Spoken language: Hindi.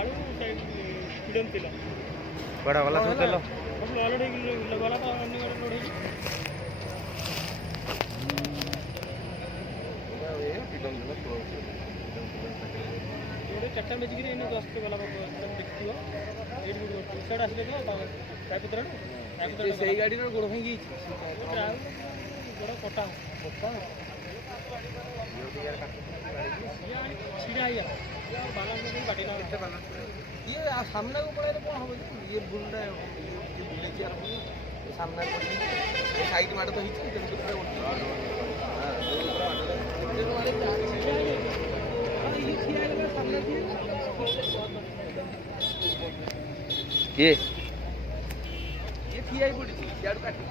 आलू फ्रीडम तिला बड़ा वाला सब तेल अब ऑलरेडी वाला तो अन्य गाड़ी लोड है ये चट्टा बेच गिरी इन 10 वाला एकदम देखियो एड वीडियो साइड आसले तो टाइप उतरा सही गाड़ी रो गोड़ भांगी गोड़ कोटा कोटा छिड़ा आया बाला में काटी ना कितने बाला ये सामने को पड़े कौन हो ये बुंडा ये बुले के यार सामने पड़ी ये साइड मार तो हिच इधर उधर हां इधर वाले हां ये छिया लगा सामने ये थियाई पड़ी यार काटी